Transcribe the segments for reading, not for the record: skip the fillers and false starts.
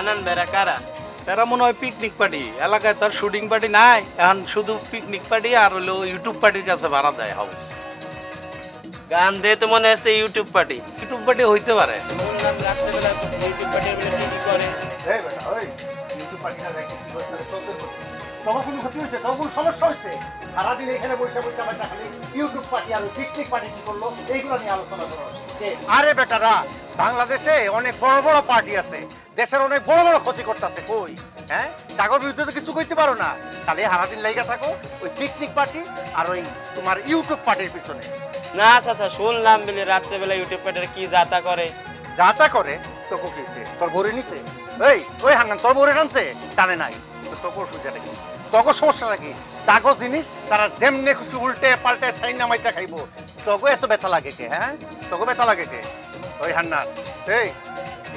হানান বেরা কারা? এরা মনে হয় পিকনিক পার্টি, এলাকায় তার শুটিং পার্টি নাই, এখন শুধু পিকনিক পার্টি আর হলো ইউটিউব পার্টির কাছে ভাড়া দেয় হাউস। গান দিয়ে তো মনে হচ্ছে ইউটিউব পার্টি। ইউটিউব পার্টি হইতে পারে। শুনলাম রাত্রেবেলা ইউটিউব পার্টি বলে কি করে? এই বেটা ওই ইউটিউব পার্টিটা দেখি কি করতে চলতে করতে তখন কোনো ক্ষতি হয়েছে, তখন কোনো সমস্যা হয়েছে? সারাদিন এখানে বসে বসে আমার খালি ইউটিউব পার্টি আর পিকনিক পার্টি কি করলো এইগুলো নিয়ে আলোচনা করো। আরে বেটারা, বাংলাদেশে অনেক বড় বড় পার্টি আছে, দেশের অনেক বড় বড় ক্ষতি করতেছে, কই হ্যাঁ তাগর বিরুদ্ধে তো কিছু কইতে পারো না, তাহলে সারাদিন লাইগা থাকো ওই পিকনিক পার্টি আর ওই তোমার ইউটিউব পার্টির পিছনে। না চাচা, শুনলাম বলে রাত্রেবেলা ইউটিউব পার্টির কি যাতা করে। যাতা করে তো কিছে? তোর বরে নিছে? ওই হাঙ্গান তোর বরে টানছে? টানে নাই তো তোর সুবিধাটা কি? তোর সমস্যাটা কি? তাগো জিনিস তারা যেমনে খুশি উল্টে পাল্টে সাইন নামাইতে খাইবো, তোকে এত ব্যথা লাগে কে? হ্যাঁ তোকে ব্যথা লাগে কে? ওই হান্নান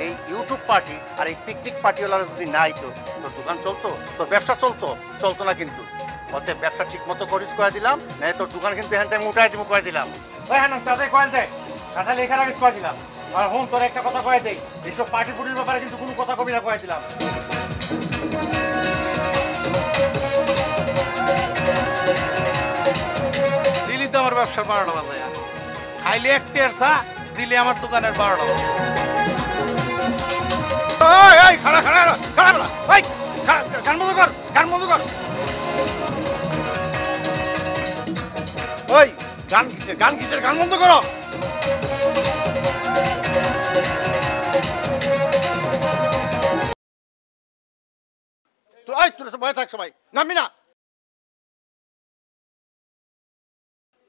এই ইউটিউব পার্টি আর এই পিকনিক পার্টিওয়ালারা যদি নাই তো তোর দোকান চলতো, তোর ব্যবসা চলতো না কিন্তু। অতএব ব্যবসা ঠিক মতো করিস করে দিলাম, না তোর দোকান কিন্তু এখান থেকে উঠাই দিব করে দিলাম। ওই হান্নান তাদের কয়েল দেয় কাঁঠা লেখার আগে করে দিলাম। আর হোম তোর একটা কথা কয়ে দেই, এইসব পার্টি পুটির ব্যাপারে কিন্তু কোনো কথা কবি না কয়ে দিলাম। দিলি তো আমার ব্যবসার 12টা বাজে, খাইলে 1 টিয়ার চা, দিলে আমার দোকানের 12টা বাজে। গান বন্ধ কর। ওই গান কিসের গান বন্ধ করো। ভয় থাক সবাই, নামবি না।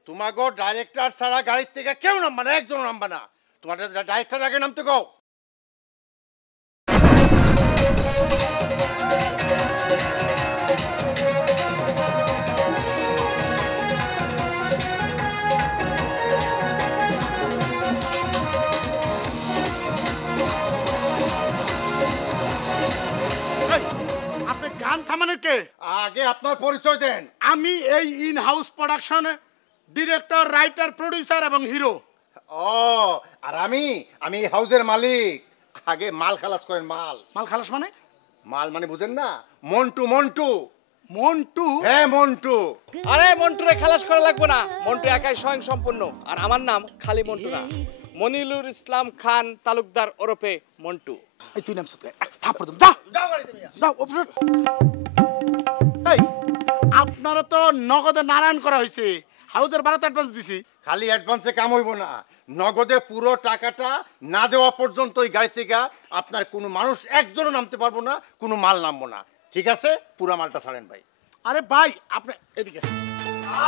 তোমাকে ডাইরেক্টর ছাড়া গাড়ির থেকে কেউ নামবা না, একজন নামবা না। তোমার ডাইরেক্টর আগে নামতে কও। আগে আপনার পরিচয় দেন। আমি এই in house production director, writer, producer এবং হিরো। ও আর আমি হাউসের মালিক। আগে মাল খালাস করেন। মাল খালাস মানে? মাল মানে বুঝেন না? মন্টু। হ্যাঁ মন্টু। আরে মন্টুরে খালাস করা লাগবে না, মন্টু একাই স্বয়ং সম্পূর্ণ। আর আমার নাম খালি মন্টু না, মনিরুল ইসলাম খান তালুকদার ওরফে মন্টু। এই তুই নাম সাথে এক থাপড় দাও, যাও গাড়িতে যাও। এই আপনারা তো নগদে নারায়ণ করা হয়েছে, হাউজের ভাড়া তো অ্যাডভান্স দিছি। খালি অ্যাডভান্সে কাম হইব না, নগদে পুরো টাকাটা না দেওয়া পর্যন্ত ওই গাড়ি থেকে আপনার কোনো মানুষ একজনও নামতে পারবো না, কোনো মাল নামবো না। ঠিক আছে? পুরো মালটা ছাড়েন ভাই। আরে ভাই আপনি এদিকে।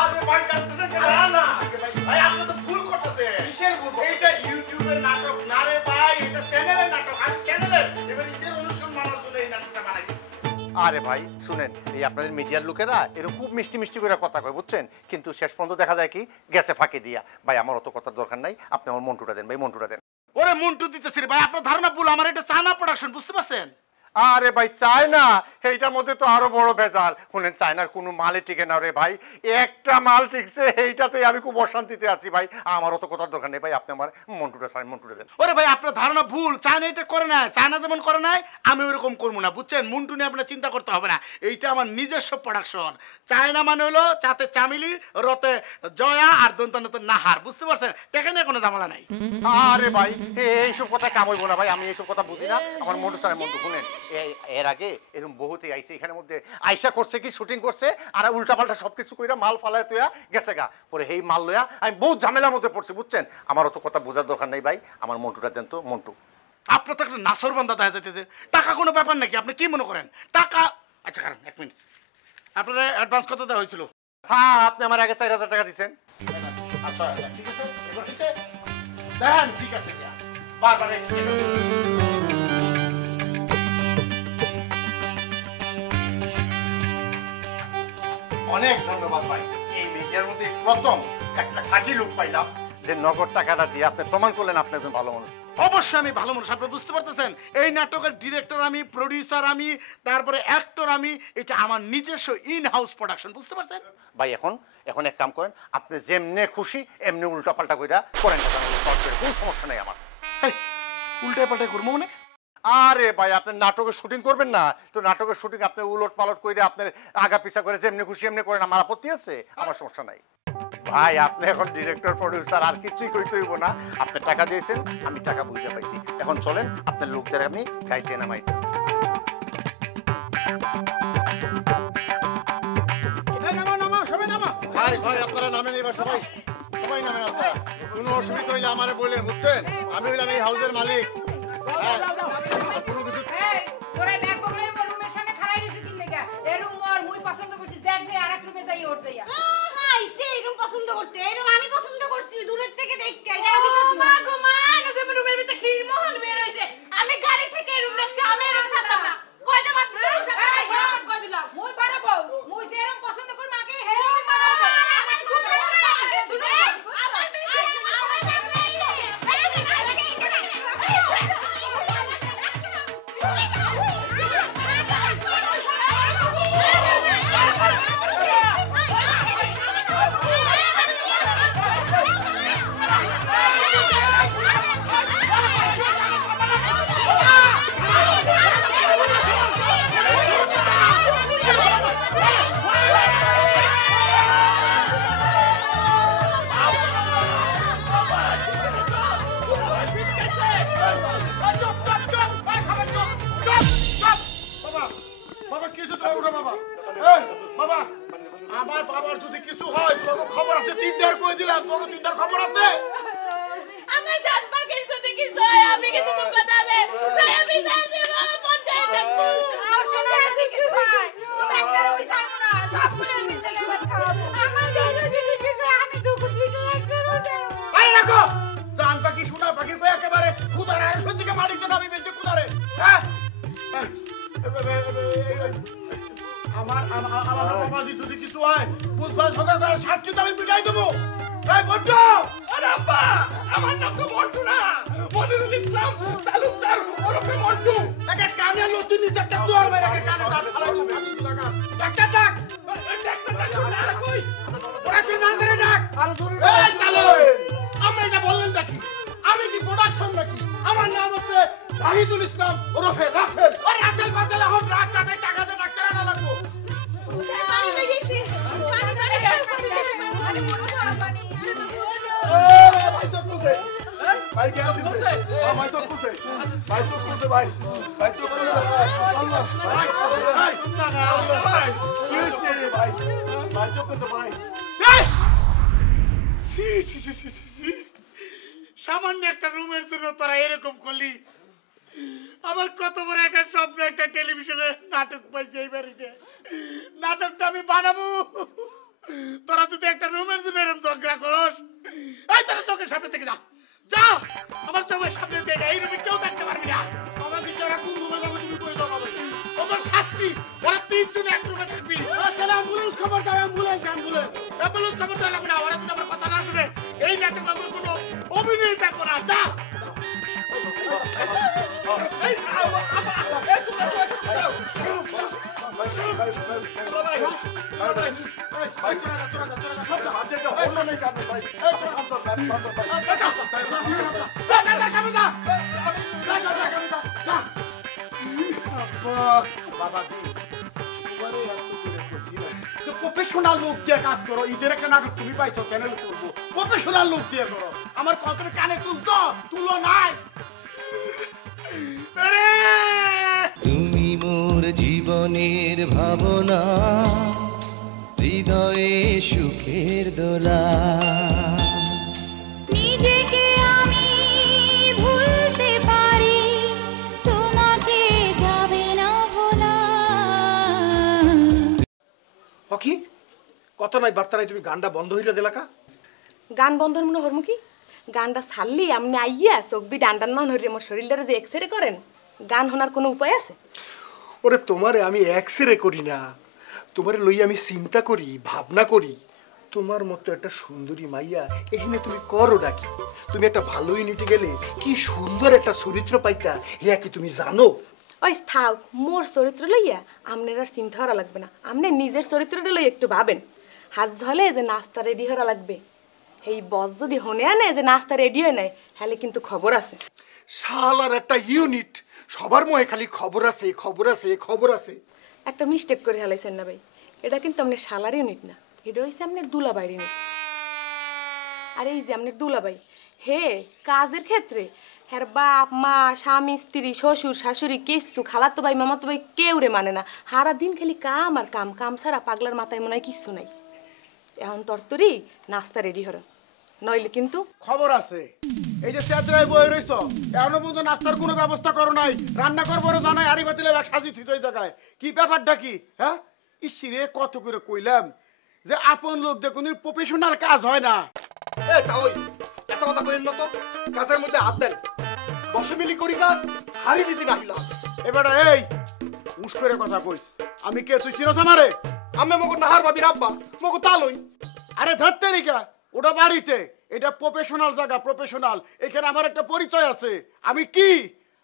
আরে ভাই কাটতেছেন কেন? না ভাই আপনি তো ভুল করতেছেন। কিসের ভুল? এইটা ইউটিউবের নাটক না রে ভাই, এটা চ্যানেলের নাটক। আমি চ্যানেলের এবারে ঈদের অনুষ্ঠান মানার জন্য এই নাটকটা বানাইছি। আরে ভাই শুনেন, এই আপনাদের মিডিয়ার লোকেরা এরকম খুব মিষ্টি করে কথা কয় বুঝছেন, কিন্তু শেষ পর্যন্ত দেখা যায় কি গেছে ফাঁকি দিয়া। ভাই আমার অত কথার দরকার নাই, আপনি আমার মন্টুটা দেন ভাই, মন্টুটা দেন। ওরে মন্টু দিতেছি রে ভাই, আপনার ধারণা ভুল। আমার এটা চায়না প্রোডাকশন, বুঝতে পারছেন? আরে ভাই চায়না, এইটার মধ্যে তো আরো বড় ভেজাল। শুনেন চায়নার কোনো মালে টিকে না রে ভাই, একটা মাল টিকছে, এইটাতে আমি খুব অশান্তিতে আছি ভাই। আমার অত কথার দরকার নেই ভাই, আপনি আমার মন্টুটা ছাড়েন, মন্টুটা দেন। ওরে ভাই আপনার ধারণা ভুল, চায়না এটা করে না। চায়না যেমন করে নাই আমি ওইরকম করবো না, বুঝছেন? মন্টু নিয়ে আপনার চিন্তা করতে হবে না, এইটা আমার নিজস্ব প্রোডাকশন। চায়না মানে হলো চাতে চামিলি, রতে জয়া আর দন্তানতে নাহার, বুঝতে পারছেন? টেকা নিয়ে কোনো ঝামেলা নাই। আরে ভাই এইসব কথা কাম হইব না ভাই, আমি এইসব কথা বুঝি না। আমার মন্টু ছাড়েন, মন্টু। শুনেন এর আগে এরকম বহুতে আইসে, এখানের মধ্যে আইসা করছে কি শুটিং করছে আর উল্টাপাল্টা সবকিছু কইরা মাল ফালায় তুইয়া গেছে গা। পরে এই মাল লইয়া আমি বহুত ঝামেলার মধ্যে পড়ছি, বুঝছেন? আমার অত কথা বোঝার দরকার নেই ভাই, আমার মন্টুটা দেন তো। মন্টু আপনার তো একটা নাসর বান্দা দেখা যাইতেছে। টাকা কোনো ব্যাপার নাকি? আপনি কি মনে করেন টাকা? আচ্ছা কারণ 1 মিনিট, আপনার অ্যাডভান্স কত দেওয়া হয়েছিল? হ্যাঁ আপনি আমার আগে 4000 টাকা দিচ্ছেন। আচ্ছা ঠিক আছে, এবার হচ্ছে দেখেন। ঠিক আছে, বারবার অনেক ধন্যবাদ ভাই। এই মিডিয়ার মধ্যে প্রথম একটা খাঁটি লোক পাইলাম যে নগদ টাকাটা দিয়ে আপনি প্রমাণ করলেন আপনি একজন ভালো মানুষ। অবশ্যই আমি ভালো মানুষ, আপনি বুঝতে পারতেছেন? এই নাটকের ডিরেক্টর আমি, প্রডিউসার আমি, তারপরে অ্যাক্টর আমি। এটা আমার নিজস্ব ইন হাউস প্রোডাকশন, বুঝতে পারছেন? ভাই এখন এক কাম করেন, আপনি যেমনে খুশি এমনি উল্টা পাল্টা কইরা করেন, কোনো সমস্যা নেই আমার। উল্টে পাল্টে করবো মানে? আরে ভাই আপনি নাটকের শুটিং করবেন না তো নাটকের শুটিং আপনি উলট পালট করে আপনার আগা পিছা করে যেমনি খুশি এমনি করেন আমার আপত্তি আছে আমার সমস্যা নাই ভাই আপনি এখন ডিরেক্টর প্রডিউসার আর কিছুই কইতে হইব না আপনি টাকা দিয়েছেন আমি টাকা বুঝে পাইছি এখন চলেন আপনার লোকদের আমি গাইতে নামাইতেছি ভাই ভাই আপনারা নামেন এবার সবাই সবাই নামেন আপনারা কোনো অসুবিধা হইলে আমারে বলেন বুঝছেন আমি হইলাম এই হাউসের মালিক কোনো কিছু তোরা ব্যাগ পকড়ে রুমের সামনে খাড়াই রইছিস কি লাগা এই রুম মোর মুই পছন্দ করছিস দেখ যে আরেক রুমে যাই ওর যাইয়া হাই সেই রুম পছন্দ করতে এই রুম আমি পছন্দ করছি দূরের থেকে দেখতে এটা আমি তো মা গো মা না যে রুমের ভিতরে ক্ষীর মোহন বের হইছে আমি গাড়ি থেকে এই রুম দেখছি আমি এই রুম ছাড়তাম না কয়টা বাদ কই দিলাম মুই বাড়াবো মুই যে রুম পছন্দ করি মাকে হে রুম বাড়াবো আমার কোন শুনে আমার বেশি আমার বাবার যদি কিছু হয় তোর খবর আছে তিনটার কই দিলাম তোর তিনটার খবর আছে আমার জান পাখির যদি কিছু হয় আমি কিন্তু তোমরা নামে তাই আমি যাই দেব পঞ্চায়েত দেখব আর শোনো যদি কিছু হয় তুমি একটা ওই ছাড়ো না সব করে আমি ছেলে ভাত খাওয়াবো আমার জান যদি কিছু হয় আমি দুঃখ দিতে লাগবে আরে রাখো জান পাখি শোনা পাখি কই একেবারে খুদারে আর সত্যিকে মারিতে নামি বেঁচে খুদারে হ্যাঁ আমার বাবা যদি কিছু হয় বুধবার সকাল সকাল সাতটা আমি পিটাই দেবো এই বন্ধু আরে আব্বা আমার নাম তো মন্টু না মনিরুল ইসলাম তালুকদার ওরফে মন্টু একটা কানে লতি নিচে একটা চোর মেরে একটা কানে দাঁত ফালাই দিবি একটা ডাক না কই ওরা কি না ধরে ডাক আরে ধরে এই চলো আমরা এটা বললেন নাকি আমি কি প্রোডাকশন নাকি আমার নাম হচ্ছে শাহিদুল ইসলাম ওরফে রাসেল ওই রাসেল ফাসেল এখন রাত কাটে টাকা দিয়ে ডাক্তার আনা লাগবো পানি লেগেছে পানি ধরে পানি ভাই তো কুছে ভাই কি আছে ভাই তো কুছে ভাই তো কুছে ভাই ভাই তো কুছে আল্লাহ ভাই ভাই কি হইছে ভাই ভাই তো কুছে ভাই সি সি সি সি সি সামান্য একটা রুমের জন্য তোরা এরকম করলি আমার কত বড় একটা স্বপ্ন একটা টেলিভিশনে নাটক পাইছে এই বাড়িতে নাটকটা আমি বানাবো তোরা যদি একটা রুমের জন্য এরকম ঝগড়া করস এই তোরা চোখের সামনে থেকে যা যা আমার চোখের সামনে থেকে এই রুমে কেউ থাকতে পারবি না আমার বিচারা কোন রুমে যাবো তুমি কই দাও বাবা ওদের শাস্তি ওরা তিনজন এক রুমে থাকবি তাহলে অ্যাম্বুলেন্স খবর দাও অ্যাম্বুলেন্স খবর দাও লাগবে না ওরা যদি আমার কথা না শুনে এই নাটক আমার কোনো অভিনয় থাকবো না যা প্রফেশনাল লোক দিয়ে কাজ করো ঈদের একটা নাটক তুমি পাইছো চ্যানেল করবো প্রফেশনাল লোক দিয়ে করো আমার কত কানে তুলতো তুলো নাই তুমি মোর জীবনের ভাবনা হৃদয়ে সুখের দোলা নিজেকে আমি ভুলতে পারি তোমাকে যাবে না ভোলা হকি কত নাই বার্তা নাই তুমি গানটা বন্ধ হইলে দিলাকা গান বন্ধর মনে হরমু কি গানটা ছাড়লি আমনে আইয়া চোখ দি ডান্ডান মান হরি আমার শরীরটারে যে এক্সরে করেন গান শোনার কোনো উপায় আছে ওরে তোমারে আমি এক্সরে করি না তোমারে লই আমি চিন্তা করি ভাবনা করি তোমার মতো একটা সুন্দরী মাইয়া এখানে তুমি করো ডাকি তুমি একটা ভালো ইউনিটে গেলে কি সুন্দর একটা চরিত্র পাইতা ইয়া কি তুমি জানো ওই থাক মোর চরিত্র লইয়া আমনের আর চিন্তা করা লাগবে না আমনে নিজের চরিত্রটা লই একটু ভাবেন হাত ঝলে যে নাস্তা রেডি করা লাগবে এই বস যদি হনে আনে যে নাস্তা রেডি হয় নাই হলে কিন্তু খবর আছে। শালার একটা ইউনিট, সবার মুখে খালি খবর আছে খবর আছে খবর আছে। একটা মিস্টেক করে হেলাইছেন না ভাই, এটা কিন্তু আপনার শালার ইউনিট না, এটা হচ্ছে আপনার দুলাভাইয়ের ইউনিট। আর এই যে আপনার দুলাভাই হে কাজের ক্ষেত্রে হ্যার বাপ মা স্বামী স্ত্রী শ্বশুর শাশুড়ি কিচ্ছু খালাতো ভাই মামাতো ভাই কেউ রে মানে না, সারা দিন খালি কাম আর কাম, কাম ছাড়া পাগলার মাথায় মনে হয় কিচ্ছু নাই। এখন তরতরি নাস্তা রেডি হর, নইলে কিন্তু খবর আছে। এই যে চেদ্রায় বই রইছ, এখনো পর্যন্ত নাস্তার কোনো ব্যবস্থা করো নাই, রান্না করবো জানাই হাড়ি বাতিলে সাজি থিত ওই জায়গায়। কি ব্যাপারটা কি? হ্যাঁ ইসিরে কত করে কইলাম যে আপন লোক যে কোনো প্রফেশনাল কাজ হয় না। এ তা ওই এত কথা কইেন না তো, কাজের মধ্যে হাত দেন, বসে মিলি করি কাজ, হারি জিতি না হিলা। এবারে এই উস করে কথা কইস, আমি কে তুই চিনস আমারে? আমি মগো নাহার ভাবি রাব্বা মগো তালই। আরে ধরতে রিকা, ওটা বাড়িতে, এটা প্রফেশনাল জায়গা, প্রফেশনাল। এখানে আমার একটা পরিচয় আছে। আমি কি,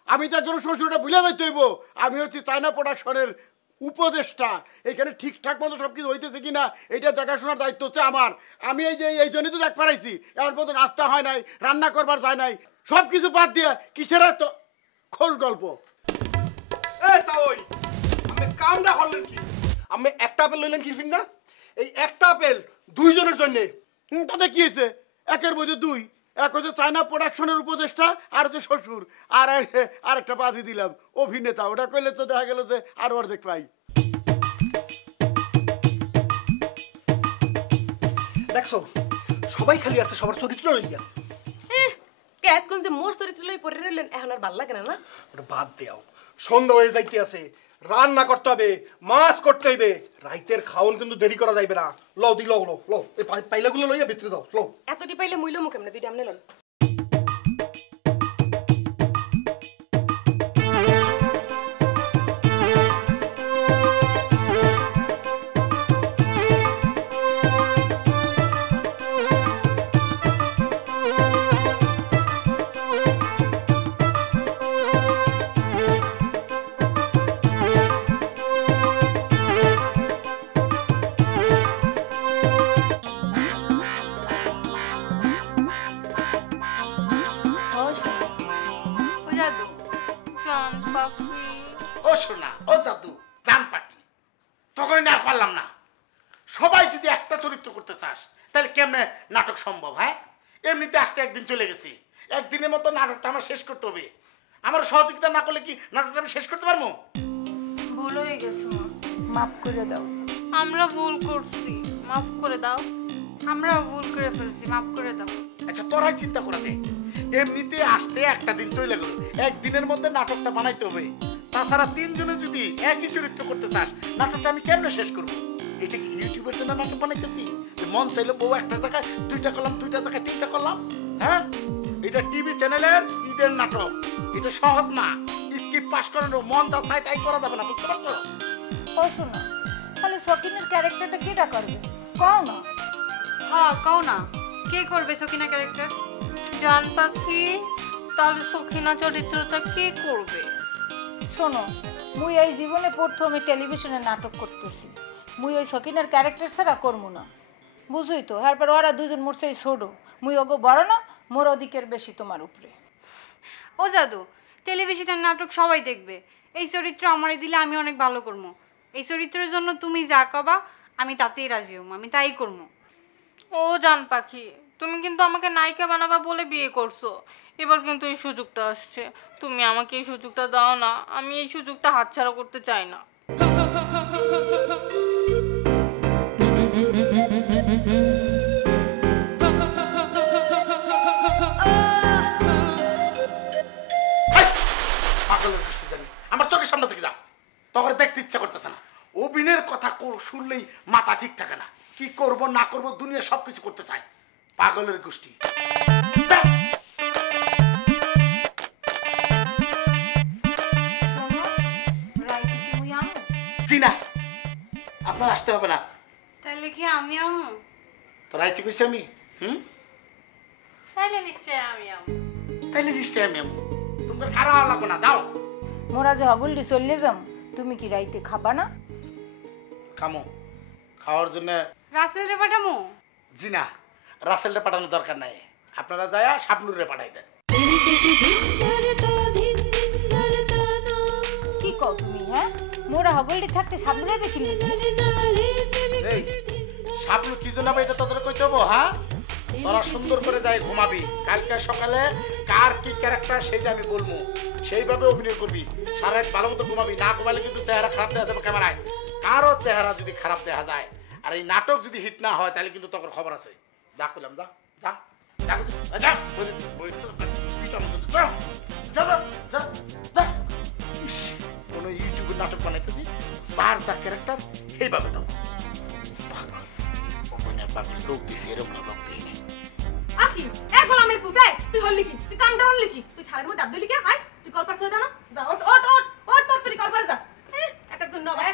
আমি তো একজন শ্বশুরটা ভুলে যাইতে হইব। আমি হচ্ছি চায়না প্রোডাকশনের উপদেষ্টা। এখানে ঠিকঠাক মতো সব কিছু হইতেছে কিনা এটা দেখাশোনার দায়িত্ব হচ্ছে আমার। আমি এই জন্যই তো দেখ পারাইছি, এমন মতো নাস্তা হয় নাই, রান্না করবার যায় নাই, সব কিছু বাদ দিয়ে কিসের তো খোঁজ গল্প। এ তা ওই আমি কামটা হলেন কি? আমি একটা আপেল লইলেন কি ফিন না? এই একটা আপেল দুইজনের জন্য। তাতে কি হয়েছে? একের মধ্যে দুই, এক হচ্ছে চায়না প্রোডাকশনের উপদেষ্টা আর হচ্ছে শ্বশুর, আর একটা বাজি দিলাম অভিনেতা। ওটা করলে তো দেখা গেল যে আরো অর্ধেক পাই। দেখছো সবাই খালি আছে সবার চরিত্র লইয়া। কেতক্ষণ যে মোর চরিত্র লই পড়ে রইলেন, এখন আর ভাল লাগে না না? ওটা বাদ দেও, সন্ধ্যা হয়ে যাইতে আছে, রান্না করতে হবে, মাছ করতে হইবে, রাইতের খাওন কিন্তু দেরি করা যাইবে না। লও দি লও লও লও, এই পাইলাগুলো লইয়া ভিতরে যাও। লও এতটি পাইলে মুইলো মুখ এমনি দুইটা আমনে লন। ও শোনা, ও জাদু জান পাখি, তখন আর পারলাম না। সবাই যদি একটা চরিত্র করতে চাস তাহলে কেমনে নাটক সম্ভব? হ্যাঁ এমনিতে আজকে একদিন চলে গেছি, একদিনের মতো নাটকটা আমার শেষ করতে হবে। আমার সহযোগিতা না করলে কি নাটকটা আমি শেষ করতে পারবো? ভুল হয়ে গেছে মা, মাফ করে দাও। আমরা ভুল করছি, মাফ করে দাও। আমরা ভুল করে ফেলছি, মাফ করে দাও। আচ্ছা তোরাই চিন্তা করে দে, এমনিতে আসতে একটা দিন চলে গেল, একদিনের মধ্যে নাটকটা বানাইতে হবে। তাছাড়া তিনজনে যদি একই চরিত্র করতে চাস নাটকটা আমি কেমনে শেষ করবো? এটা কি ইউটিউবের জন্য নাটক বানাইতেছি? মন চাইলো বউ একটা জায়গায় দুইটা করলাম, দুইটা জায়গায় তিনটা করলাম। হ্যাঁ এটা টিভি চ্যানেলের ঈদের নাটক, এটা সহজ না। স্কিপ পাস করানো, মন যা চাই তাই করা যাবে না, বুঝতে পারছো? ও শোনো, তাহলে সকিনের ক্যারেক্টারটা কেটা করবে কও না? হ্যাঁ কও না, কে করবে সকিনা ক্যারেক্টার? জান পাখি, তাহলে সকিনা চরিত্রটা কে করবে? শোনো, মুই এই জীবনে প্রথমে টেলিভিশনে নাটক করতেছি, মুই ওই সকিনের ক্যারেক্টার ছাড়া করবো না, বুঝুই তো। এরপর ওরা দুজন মোরসেই ছোটো, মুই ওগো বড় না, মোর অধিকের বেশি তোমার উপরে। ও জাদু, টেলিভিশনের নাটক সবাই দেখবে, এই চরিত্র আমারে দিলে আমি অনেক ভালো করবো। এই চরিত্রের জন্য তুমি যা কবা আমি তাতেই রাজি হম, আমি তাই করবো। ও জান পাখি, তুমি কিন্তু আমাকে নায়িকা বানাবা বলে বিয়ে করছো, এবার কিন্তু এই সুযোগটা আসছে, তুমি আমাকে এই সুযোগটা দাও না, আমি এই সুযোগটা হাতছাড়া করতে চাই না। আমার চোখের সামনে থেকে যা, তখন দেখতে ইচ্ছা করতেছে না। অভিনয়ের কথা শুনলেই মাথা ঠিক থাকে না, কি করব না করব দুনিয়া সবকিছু করতে চায়, পাগলের গোষ্ঠী। জি না, আপনার আসতে হবে না। তাহলে কি আমি আমু? তো রাইতে কইছি আমি, তাইলে নিশ্চয় আমি আমু। তাইলে নিশ্চয় আমি আমু, তোমার খারাপ লাগবে না, যাও। মোরা যে হগুলটি চললে যাম, তুমি কি রাইতে খাবা না? খামো, খাওয়ার জন্য রাসেল রে পাঠামু? জি না, রাসেলরে পাঠানোর দরকার নাই, আপনারা যায় শাবনুরে পাঠাই দেন। কি কও তুমি? হ্যাঁ, মোরা হগলটি থাকতে সামনে যাবে কি? এই শাবনু কি জন্য এটা তোদের কইতে হবো? হ্যাঁ, তোরা সুন্দর করে যাই ঘুমাবি, কালকে সকালে কার কি ক্যারেক্টার সেটা আমি বলবো, সেইভাবে অভিনয় করবি। সারা রাত ভালো মতো ঘুমাবি, না ঘুমালে কিন্তু চেহারা খারাপ দেখা যাবে ক্যামেরায়। কারো চেহারা যদি খারাপ দেখা যায় আর এই নাটক যদি হিট না হয় তাহলে কিন্তু তখন খবর আছে। যা করলাম, যা যা যা যা যা। কোনো ইউটিউবের নাটক বানাইতেছি, যার যা ক্যারেক্টার সেইভাবে দাও। লোক দিছি এরকম লোক দিই আকি এখন আমি পুতে তুই হল্লি কি, তুই কামটা হল্লি কি, তুই থালের মধ্যে আব্দুলি কে খাই, তুই কলপার ছয় দাও না, যা ওট ওট ওট ওট তোর তুই কলপারে যা। একটা জন্য এই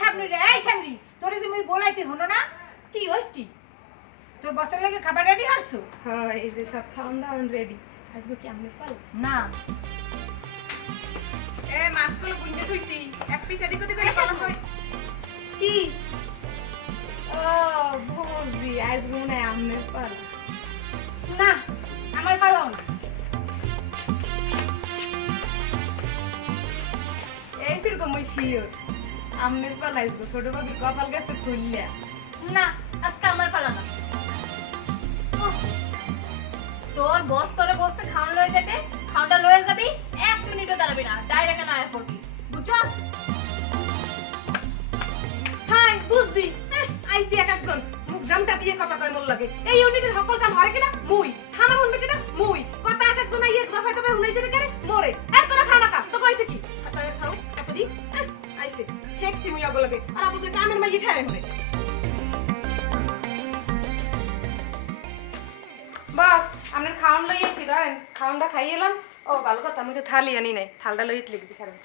সামনে রে, এই সামরি তোরে যে মুই বলাইতে হলো না, কি হইছ কি? তোর বসের লাগে খাবার রেডি হইছো? হ্যাঁ, এই যে সব খাওয়ান দাওয়ান রেডি। আজকে কি আমনে পাল না এ মাছগুলো গুনতে থইছি, এক পিস এদিক ওদিক করে পালন কই কি? ও বুঝি, আজ মনে হয় আমনে পাল। না, আমার পালাও না। এই ফিরকম ওই শিওর আমনে পাল আইসবো, ছোট বাবির কপাল গেছে খুললিয়া। না, আজকে আমার পালা না। তোর বস তোরে বলছে খাওয়ান লয়ে যেতে, খাওয়ানটা লয়ে যাবি, 1 মিনিটও দাঁড়াবি না, ডাইরেক্ট না আয় পড়বি, বুঝছস? হাই বুঝবি, আইসি একজন মুখ জামটা দিয়ে কথা কয় মোর লাগে। এই ইউনিটের সকল কাম হয় কিনা মুই, খামার হইবে কিনা মুই, কথা একজন আইয়ে দফায় দফায় হুনাই যাবে কেন মোরে। এক তোরা খাও না কা তো কইছে কি আতারে খাও এত দি আইসে ঠেকছি মুই আগো লাগে, আর আপুকে কামের মাইয়ে ঠেরে মরে। বাস আপনার খাওয়ান লইয়েছি, ধরেন খাওয়ানটা খাইয়ে এলাম। ও ভালো কথা, আমি তো থালি আনি নাই, থালটা লইতে লিখছি খারাপ।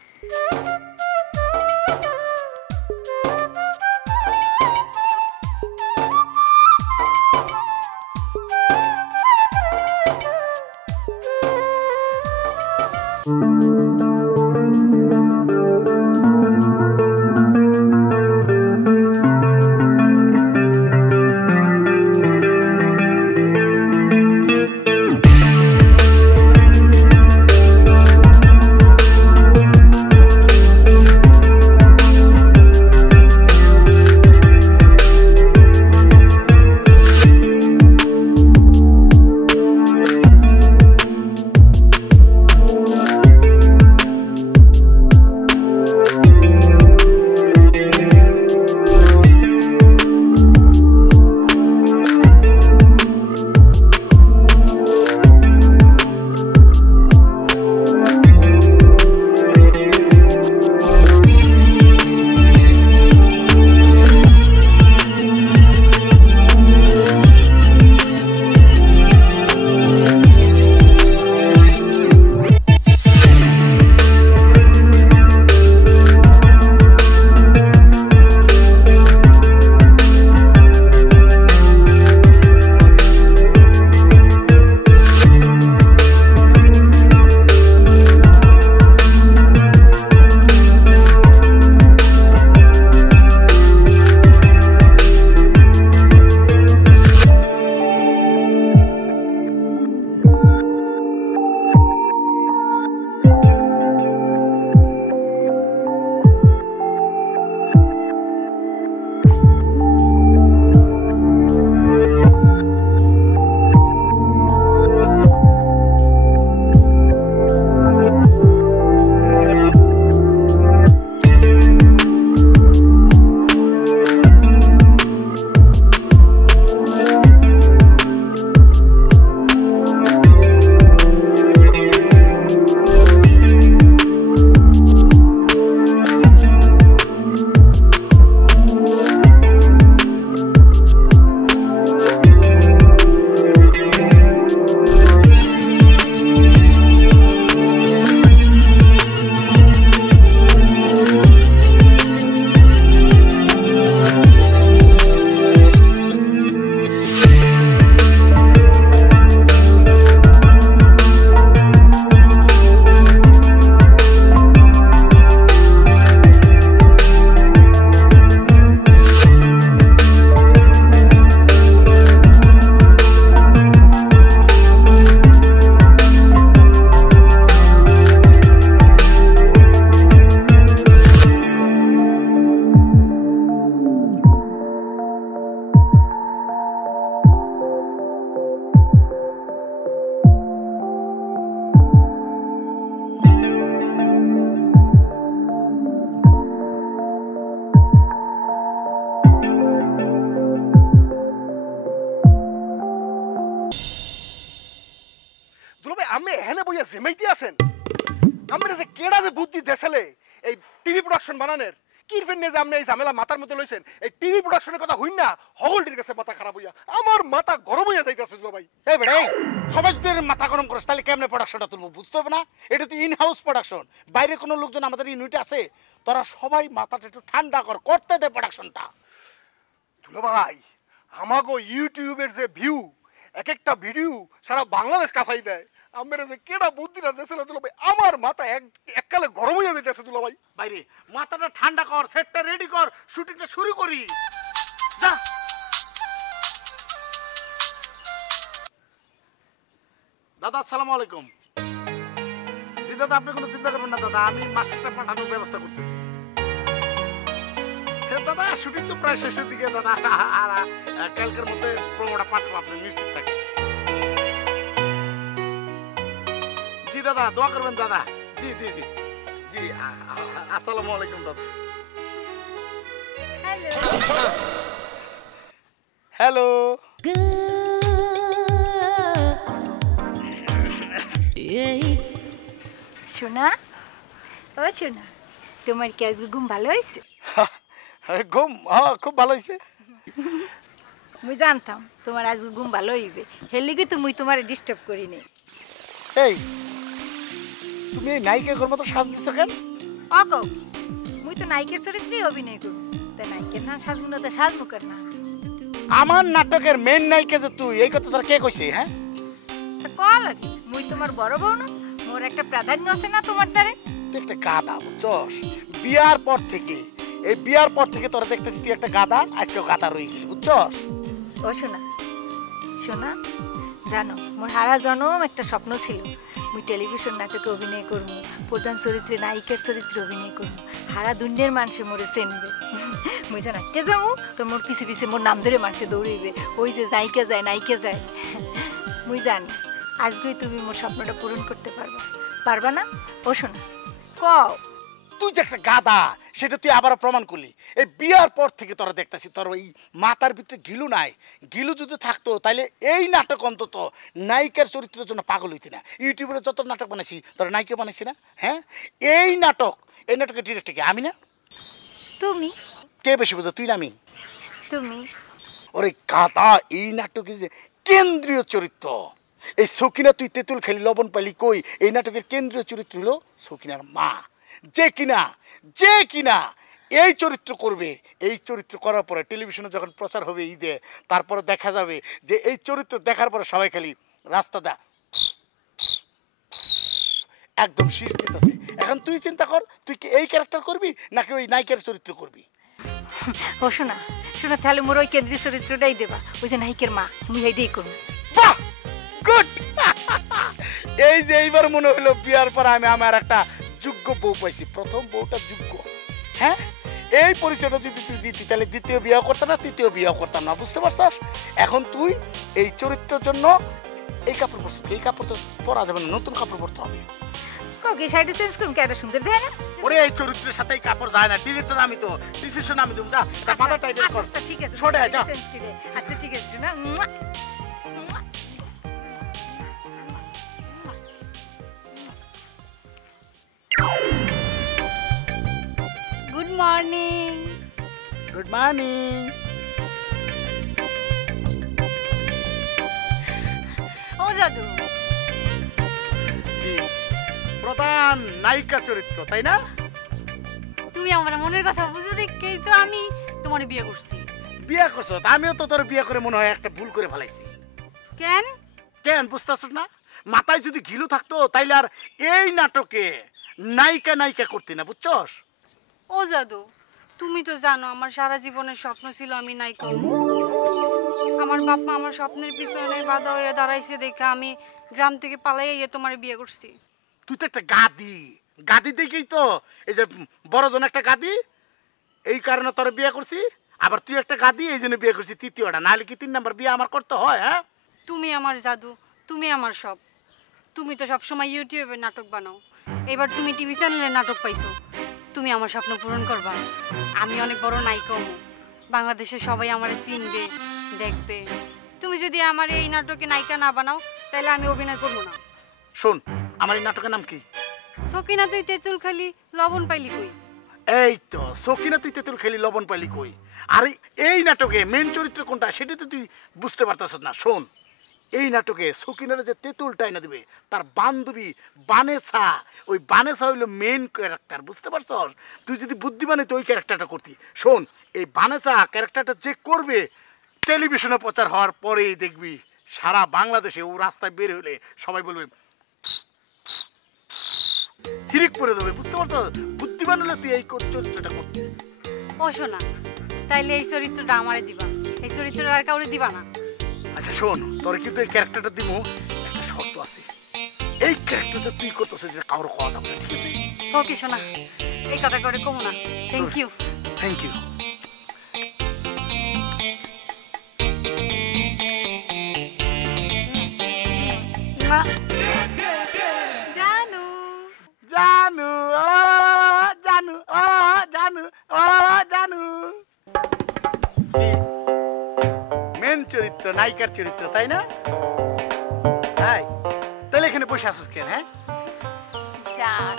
বুঝছেন আমরা যে কেডা যে বুদ্ধি দেশালে এই টিভি প্রোডাকশন বানানোর কিরফেন নিয়ে যে আপনি এই ঝামেলা মাথার মধ্যে লইছেন এই টিভি প্রোডাকশনের কথা হইন না হগলটির কাছে মাথা খারাপ হইয়া আমার মাথা গরম হইয়া যাইতেছে দুলা ভাই। এই বেড়ে সবাই যদি এর মাথা গরম করিস তাহলে কেমনে প্রোডাকশনটা তুলবো বুঝতে হবে না? এটা তো ইন হাউস প্রোডাকশন, বাইরে কোনো লোকজন আমাদের ইউনিট আছে, তোরা সবাই মাথাটা একটু ঠান্ডা কর, করতে দে প্রোডাকশনটা। দুলা ভাই আমাগো ইউটিউবের যে ভিউ এক একটা ভিডিও সারা বাংলাদেশ কাঁপাই দেয়, আমরা যে কেডা বুদ্ধিটা দেশালে দুলা ভাই আমার মাথা এককালে গরম হইয়া যাইতেছে দুলা ভাই। বাইরে মাথাটা ঠান্ডা কর, সেটটা রেডি কর, শুটিংটা শুরু করি যা। দাদা আসসালামু আলাইকুম। জি দাদা আপনি কোনো চিন্তা করবেন না দাদা, আমি মাস্টারটা পাঠানোর ব্যবস্থা করতেছি। দাদা শুটিং তো প্রায় শেষের দিকে দাদা, আর কালকের মধ্যে প্রোমোটা পাঠাবো, আপনি নিশ্চিত থাকেন। জি দাদা দোয়া করবেন দাদা। জি জি জি জি আসসালামু আলাইকুম দাদা। হ্যালো শোনা, ও শোনা, তোমার কি আজকে ঘুম ভালো হয়েছে? ঘুম হ্যাঁ খুব ভালো হয়েছে। মুই জানতাম তোমার আজকে ঘুম ভালো হইবে, হেলিগে তো মুই তোমার ডিস্টার্ব করিনি। এই তুমি এই নায়িকার মতো সাজ দিছো কেন? অকৌ মুই তো নায়িকার চরিত্রেই অভিনয় করব, তাই নায়িকার না সাজবো না তো সাজবো কেন না? আমার নাটকের মেন নায়িকা যে তুই, এই কথা তোর কে কইছে? হ্যাঁ তা ক লাগে, মুই তোমার বড় বউ না? মোর একটা প্রাধান্য আছে না তোমার দ্বারে? তুই একটা গাধা বুঝছস, বিয়ার পর থেকে, এই বিয়ার পর থেকে তোরা দেখতেছি তুই একটা গাধা, আজকেও গাধা রয়ে গেলি বুঝছস। ও শোনা, শোনা জানো মোর হারা জনম একটা স্বপ্ন ছিল, মুই টেলিভিশন নাটকে অভিনয় করবো, প্রধান চরিত্রে নায়িকার চরিত্রে অভিনয় করবো, হারা দুনিয়ার মানুষে মোরে চেনবে। মুই যে নাটকে যাবো তো মোর পিছে পিছে মোর নাম ধরে মানুষে দৌড়াইবে, ওই যে নায়িকা যায় নায়িকা যায়। মুই জানি আজকেই তুমি মোর স্বপ্নটা পূরণ করতে পারবা, পারবা না? ও শোনা কও। তুই যে একটা গাধা সেটা তুই আবার প্রমাণ করলি। এই বিয়ার পর থেকে তোরা দেখতেছি তোর ওই মাথার ভিতরে গিলু নাই, গিলু যদি থাকতো তাহলে এই নাটক অন্তত নায়িকার চরিত্রের জন্য পাগল হইতি না। ইউটিউবে যত নাটক বানাইছি তোরা নায়িকা বানাইছি না? হ্যাঁ এই নাটকের ডিরেক্টর কে? আমি না? তুমি? কে বেশি বুঝো, তুই না আমি? তুমি। ওরে গাধা, এই নাটকে যে কেন্দ্রীয় চরিত্র এই সকিনা, তুই তেঁতুল খেলি লবণ পালি কই, এই নাটকের কেন্দ্রীয় চরিত্র হলো সকিনার মা, যে কিনা এই চরিত্র করবে। এই চরিত্র করার পরে টেলিভিশনে যখন প্রচার হবে ঈদে, তারপরে দেখা যাবে যে এই চরিত্র দেখার পরে সবাই খালি রাস্তা দা একদম শীষ দিতেছে। এখন তুই চিন্তা কর, তুই কি এই ক্যারেক্টার করবি নাকি ওই নায়িকার চরিত্র করবি? ও শোনা, শোনা তাহলে মোর ওই কেন্দ্রীয় চরিত্রটাই দেবা, ওই যে নায়িকার মা, মুই এইটাই করবো। বাহ গুড। এই যে এইবার মনে হলো বিয়ার পর আমি আমার একটা যোগ্য বউ পাইছি, প্রথম বউটা যোগ্য। হ্যাঁ এই পরিচয়টা যদি তুই দিতি তাহলে দ্বিতীয় বিয়ে করতাম না, তৃতীয় বিয়ে করতাম না, বুঝতে পারছস? এখন তুই এই চরিত্রের জন্য এই কাপড় পরছিস, এই কাপড় তো পরা যাবে না, নতুন কাপড় পরতে হবে। ওকে শাড়ি চেঞ্জ করুন, কে এটা সুন্দর দেয় না? ওরে এই চরিত্রের সাথে এই কাপড় যায় না, ডিরেক্টর আমি তো, ডিসিশন আমি দেবো। যা মাথা টাইটেল কর। আচ্ছা ঠিক আছে, ছোট যা। আচ্ছা ঠিক আছে শোনা। Good morning. Good morning. ও জাদু, কি প্রধান নায়িকা চরিত্র তাই না? তুমি আমার মনের কথা বুঝে দেখেই তো আমি তোমার বিয়ে করছি। বিয়ে করছো? আমিও তো তোর বিয়ে করে মনে হয় একটা ভুল করে ফেলাইছি। কেন কেন বুঝতেছস না? মাথায় যদি ঘিলু থাকতো তাইলে আর এই নাটকে নায়িকা করতি না, বুঝছস? ও জাদু, তুমি তো জানো আমার সারা জীবনের স্বপ্ন ছিল আমি নায়িকা হব। আমার বাপ মা আমার স্বপ্নের পিছনে বাধা হয়ে দাঁড়াইছে দেখে আমি গ্রাম থেকে পালাইয়া তোমার বিয়ে করছি। তুই তো একটা গাদি দেখেই তো এই যে বড়জন একটা গাদি, এই কারণে তোর বিয়ে করছি। আবার তুই একটা গাদি, এই জন্য বিয়ে করছি তৃতীয়টা, নাহলে কি 3 নাম্বার বিয়ে আমার করতে হয়? হ্যাঁ তুমি আমার জাদু, তুমি আমার সব। তুমি তো সবসময় ইউটিউবে নাটক বানাও, এবার তুমি টিভি চ্যানেলে নাটক পাইছো। তুমি আমার স্বপ্ন পূরণ করবা, আমি অনেক বড় নায়িকা হব, বাংলাদেশে সবাই আমার চিনবে দেখবে। তুমি যদি আমার এই নাটকে নায়িকা না বানাও তাহলে আমি অভিনয় করবো না। শোন, আমার এই নাটকের নাম কি? সকিনা তুই তেঁতুল খালি লবণ পাইলি কই? এই তো সকিনা তুই তেঁতুল খেলি লবণ পাইলি কই। আর এই নাটকে মেন চরিত্র কোনটা সেটা তো তুই বুঝতে পারতাস না। শোন, এই নাটকে সকিনার যে তেঁতুলটাই না দিবে তার বান্ধবী বানেসা, ওই বানেসা হইলো মেন ক্যারেক্টার, বুঝতে পারছস? তুই যদি বুদ্ধিমানে তো ওই ক্যারেক্টারটা করতি। শোন, এই বানেসা ক্যারেক্টারটা যে করবে টেলিভিশনে প্রচার হওয়ার পরেই দেখবি সারা বাংলাদেশে ও রাস্তায় বের হলে সবাই বলবে হিরিক করে দেবে, বুঝতে পারছস? বুদ্ধিমান হলে তুই এই চরিত্রটা করতি। ও শোনা, তাইলে এই চরিত্রটা আমারে দিবা, এই চরিত্রটা আর কাউরে দিবা না। আচ্ছা শোন, তোর কিন্তু এই ক্যারেক্টারটা দিব, একটা শর্ত আছে। এই ক্যারেক্টারটা তুই করতেছিস যেটা কারো কথা যাবে না, ঠিক আছে? ওকে শোনা, এই কথা করে কমু না। Thank you. Thank you. জানু জানু জানু জানু জানু মেন চরিত্র, নায়িকার চরিত্র, তাই না? তাই তাহলে এখানে বসে আসুস কেন? হ্যাঁ, জান,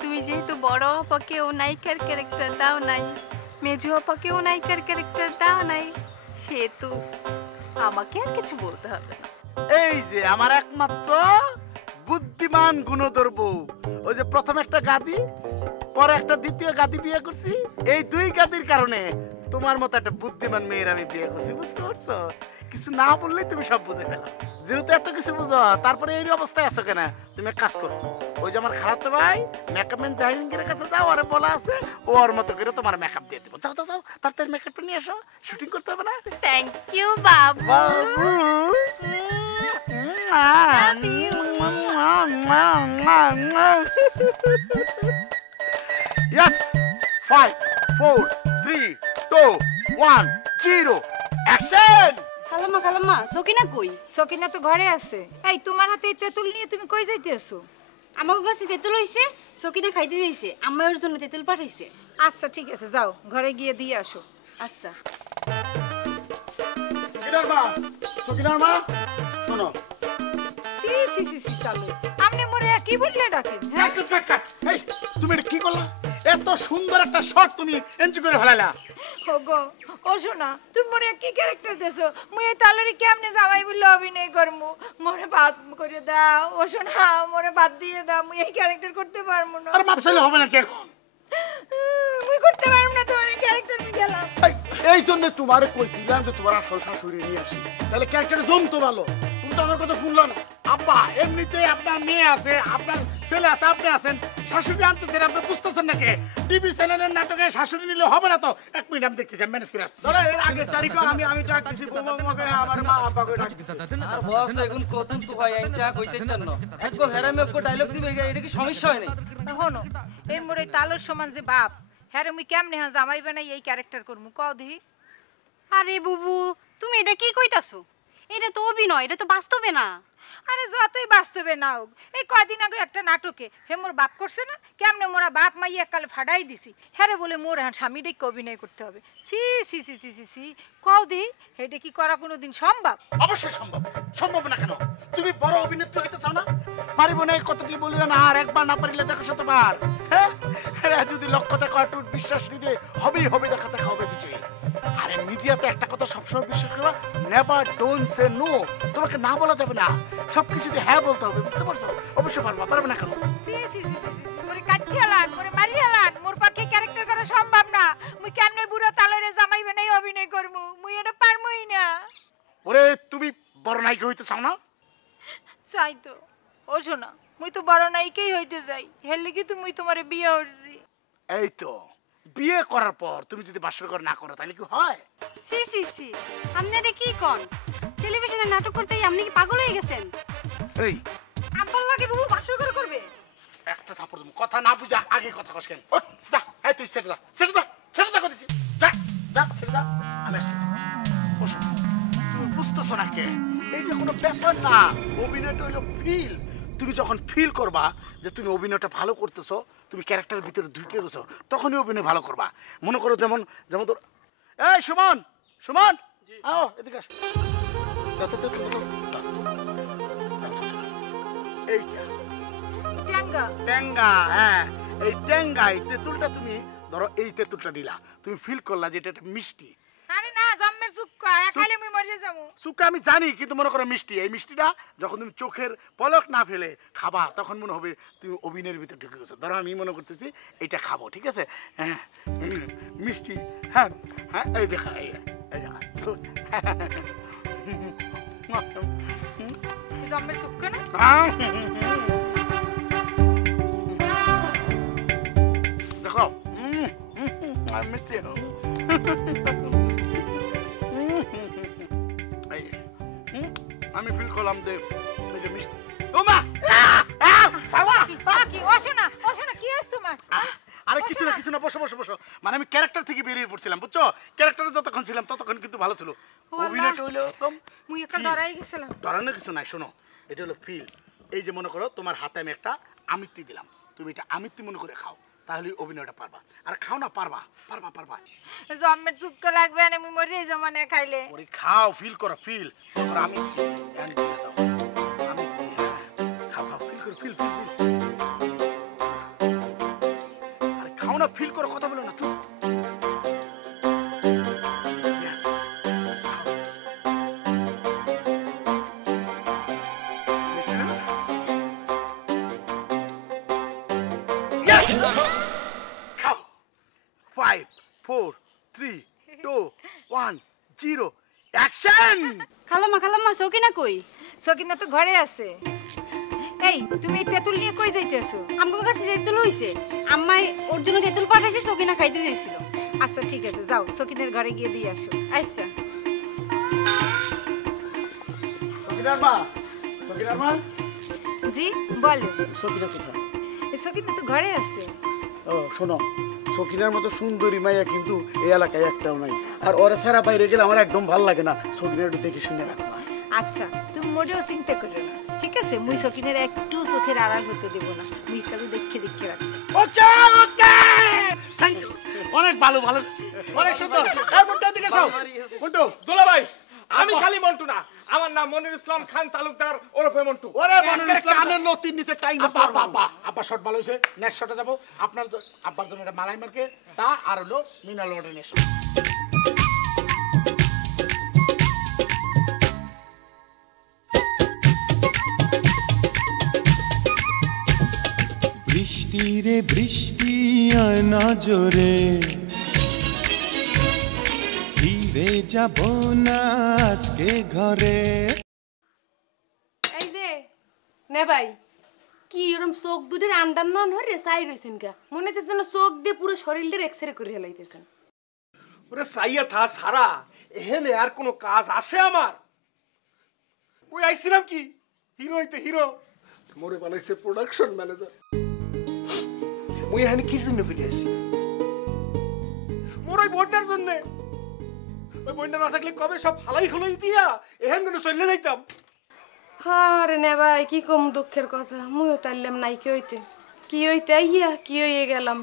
তুমি যেহেতু বড় আপাকেও নায়িকার ক্যারেক্টার দাও নাই, মেজু আপাকেও নায়িকার ক্যারেক্টার দাও নাই, সেহেতু আমাকে আর কিছু বলতে হবে না। এই যে আমার একমাত্র বুদ্ধিমান গুণধর বউ, ওই যে প্রথম একটা গাদি, পরে একটা দ্বিতীয় গাদি বিয়ে করছি, এই দুই গাদির কারণে তোমার মতো একটা বুদ্ধিমান মেয়ের আমি বিয়ে করছি, বুঝতে পারছো? কিছু না বললেই তুমি সব বুঝে ফেলো। যেহেতু এত কিছু বুঝো, তারপরে এই অবস্থায় আছো কেন? তুমি এক কাজ করো, ওই যে আমার খালাতো ভাই মেকআপম্যান জাহিঙ্গীরের কাছে যাও, আরে বলা আছে ও ওর মতো করে তোমার মেকআপ দিয়ে দেবো। যাও যাও যাও, তাড়াতাড়ি মেকআপটা নিয়ে আসো, শুটিং করতে হবে না? Thank you Babu. Yes, 5, 4, 3, 2, 1, 0, action! খালাম্মা, সকিনা কই? সকিনা তো ঘরে আছে। এই তোমার হাতে এই তেঁতুল নিয়ে তুমি কই যাইতেছো? আমাকে কাছে তেঁতুল হইছে, সকিনা খাইতে যাইছে, আম্মা ওর জন্য তেঁতুল পাঠাইছে। আচ্ছা ঠিক আছে, যাও ঘরে গিয়ে দিয়ে আসো। আচ্ছা। সকিনার মা, শোনো। সি সি সি সি চালু, আপনি মোরে কি বললে ডাকেন? হ্যাঁ, এই তুমি এটা কি করলা? এত সুন্দর একটা শট তুমি এনজয় করে ফেলাইলা। ওগো ও শোনা, তুমি মোরে কি ক্যারেক্টার দেছো? মুই এই তালরি কেমনে জামাই বললে অভিনয় করমু? মোরে বাদ করে দাও। ও শোনা, মোরে বাদ দিয়ে দাও, মুই এই ক্যারেক্টার করতে পারমু না। আর মাপ চাইলে হবে না কি এখন? মুই করতে পারমু না তোমার ক্যারেক্টার, আমি গেলাম। এই জন্য তোমারে কইছিলাম যে তোমার আসল শাশুড়ি নিয়ে আসি, তাহলে ক্যারেক্টারে জমতো ভালো। তুমি তো আমার কথা শুনলো না। আব্বা, এমনিতেই আপনার মেয়ে আছে, আপনার ছেলে আছে, আপনি আছেন, শাশুড়ি আনতেছেন, আপনি বুঝতেছেন নাকি? টিভি চ্যানেলের নাটকে শাশুড়ি নিলে হবে না তো। এক মিনিট আমি দেখতেছি, ম্যানেজ করে আসছি। এর আগের তারিখ আমি ডাকতেছি, বৌমাকে আমার মা আব্বাকে ডাকতেছি। আর বস এখন কত তো ভাই আইচা কইতেছ না, একগো হেরামে একগো ডায়লগ দিবে, এটা কি সমস্যা হয় নাই? হনো, এই মোরে তালর সমান যে বাপ, হ্যাঁ মুই কেমনে হ্যাঁ জামাই বানাই এই ক্যারেক্টার করমু কও দেখি? আরে বুবু, তুমি এটা কি কইতাছো? এটা তো অভিনয়, এটা তো বাস্তবে না। আরে যতই বাস্তবে না হোক, এই কয়দিন আগে একটা নাটকে হে মোর বাপ করছে না, কেমনে মোরা বাপ মাই এককালে ফাড়াই দিছি, হ্যাঁ বলে মোর হ্যাঁ স্বামীটাকে অভিনয় করতে হবে। সি সি সি সি সি সি কও দি, এটা কি করা কোনোদিন সম্ভব? অবশ্যই সম্ভব। সম্ভব না কেন? তুমি বড় অভিনেত্রী হইতে চাও না? পারিব না এই কতটি বলিও না, আর একবার না পারিলে দেখো শতবার। হ্যাঁ, যদি লক্ষ্য দেখো অটুট বিশ্বাস নিতে হবেই হবে, দেখা দেখা হবে বিজয়ী। আরে মিডিয়াতে একটা কথা সবসময় বিশ্বাস করো, নেভার ডোন্ট সে নো। তোমাকে না বলা যাবে না, সবকিছুতে হ্যাঁ বলতে হবে, বুঝতে পারছো? অবশ্যই পারবা, পারবে না কেন? সি সি সি সি সি মোরে কাটিয়ালান, মোরে মারিয়ালান, মোর পক্ষে ক্যারেক্টার করা সম্ভব না। মুই কেমনে বুড়ো তালরে জামাই বানাই অভিনয় করমু? মুই এটা পারমই না। ওরে তুমি বড় নায়িকা হইতে চাও না? চাই তো। ও শোনা, মুই তো বড় নায়িকাই হইতে চাই, হের লাগি তো মুই তোমারে বিয়ে করছি। এই তো, বিয়ে করার পর তুমি যদি বাসর ঘর না করো তাহলে কি হয়? সি সি সি, আপনারা কি কোন? টেলিভিশনে নাটক করতে আপনি কি পাগল হয়ে গেছেন? এই আব্বার লাগে বাবু বাসর ঘর করবে? একটা থাপড় দেবো, কথা না বুঝা আগে কথা কস কেন? ওঠ, যা, এই তুই সেটা যা, সেটা যা, সেটা যা করেছিস, যা যা, সেটা যা, আমি আসতেছি। বসো, তুমি বুঝতেছো না কে? এইটা কোনো ব্যাপার না, অভিনয়টা হইলো ফিল। তুমি যখন ফিল করবা যে তুমি অভিনয়টা ভালো করতেছো, তুমি ক্যারেক্টারের ভিতরে ঢুকে গেছো, তখনই অভিনয় ভালো করবা। মনে করো যেমন যেমন তোর, এই সুমন, সুমন আও এদিকে আসো। এইটা ট্যাঙ্গা টেঙ্গা, হ্যাঁ এই টেঙ্গা, এই তেঁতুলটা তুমি ধরো, এই তেঁতুলটা দিলা, তুমি ফিল করলা যে এটা একটা মিষ্টি। আরে না জম্মের চুক্কা খাইলে আমি মরে যাবো। সুকা আমি জানি, কিন্তু মনে করো মিষ্টি, এই মিষ্টিটা যখন তুমি চোখের পলক না ফেলে খাবা তখন মনে হবে তুমি অভিনয়ের ভিতর ঢুকে গেছো। ধরো আমি মনে করতেছি এটা খাবো, ঠিক আছে? হ্যাঁ মিষ্টি, হ্যাঁ হ্যাঁ এই দেখা, এই দেখা জম্মের চুক্কা না দেখো, মিষ্টি আমি ফিল করলাম যে মিষ্টি। ও মা, কি অশোনা অশোনা কি হইছে তোমার? আরে কিছু না কিছু না, বসো বসো বসো। মানে আমি ক্যারেক্টার থেকে বেরিয়ে পড়ছিলাম, বুঝছো? ক্যারেক্টারে যতক্ষণ ছিলাম ততক্ষণ কিন্তু ভালো ছিল। অভিনয়টা হইলো একদম মুই একটা ডরাই গেছিলাম। ডরানোর কিছু নাই, শোনো এটা হলো ফিল। এই যে মনে করো তোমার হাতে আমি একটা আমিত্তি দিলাম, তুমি এটা আমিত্তি মনে করে খাও, তাহলে অভিনয়টা পারবা। আর খাও না, পারবা পারবা পারবা। জম্মের চুক্কা লাগবে না, আমি মরে যাবো মানে খাইলে। ওরে খাও, ফিল করো, ফিল করো। আমি খাও খাও, ফিল করো, ফিল ফিল ফিল। আরে খাও না, ফিল করো, কথা বলো না তুমি। খাও। 5 4 3 2 1 0 অ্যাকশন। খালাম্মা সকিনা কই? সকিনা তো ঘরে আছে। এই তুমি তেঁতুল নিয়ে কই যাইতেছো? আমগো কাছে তেঁতুল হইছে, আম্মাই ওর জন্য তেঁতুল পাঠাইছে, সকিনা খাইতে চাইছিল। আচ্ছা ঠিক আছে, যাও সকিনের ঘরে গিয়ে দিয়ে আসো। আচ্ছা। সকিনার মা, সকিনার মা। জি বলো। সকিনা কোথায়? সকিনা তো ঘরে আছে। ও শোনো, সকিনার মতো সুন্দরী মাইয়া কিন্তু এই এলাকায় একটাও নাই। আর ওরা সারা বাইরে গেলে আমার একদম ভালো লাগে না। সকিনার একটু দেখে শুনে রাখবা। আচ্ছা তুমি মোটেও চিন্তা করো না, ঠিক আছে? মুই সকিনের একটু চোখের আড়াল হতে দেব না, মুই কাজে দেখে দেখে রাখবো। ওকে ওকে, থ্যাংক ইউ। অনেক ভালো ভালো, অনেক সুন্দর। এই মন্টু দিকে যাও। মন্টু, দুলাভাই আমি খালি মন্টু না, আমার নাম মনির ইসলাম খান তালুকদার ওরফে মন্টু। ওরে মনির ইসলাম কানের লতির নিচে টাইম না। বাবা বাবা, আব্বা শট ভালো হইছে। নেক্সট শটে যাব। আপনার আব্বার জন্য একটা মালাই মার্কে চা আর হলো মিনারেল ওয়াটার নেক্সট। বৃষ্টি রে বৃষ্টি আয় না জোরে, ফিরে যাব না আজকে ঘরে। এই যে নে ভাই, কি এরকম চোখ দুটির আন্ডার না হরে চাই রইছেন কা? মনে হচ্ছে যেন চোখ দিয়ে পুরো শরীরটার এক্সরে করে হেলাইতেছেন। ওরে সাইয়া থা সারা, এহেনে আর কোনো কাজ আছে আমার? ওই আইছিলাম কি হিরো হইতে, হিরো মোরে বানাইছে প্রোডাকশন ম্যানেজার। মুই এখানে কি জন্য ফিরে আসছি? মোর ওই বন্যার জন্যে। ওই বন্যা না থাকলে কবে সব হালাই খলাই দিয়া এখান করে চলে যাইতাম। আরে নে ভাই, কি কম দুঃখের কথা। মুইও তাইলাম নাই কি হইতে, কি হইতে আইয়া কি হইয়ে গেলাম।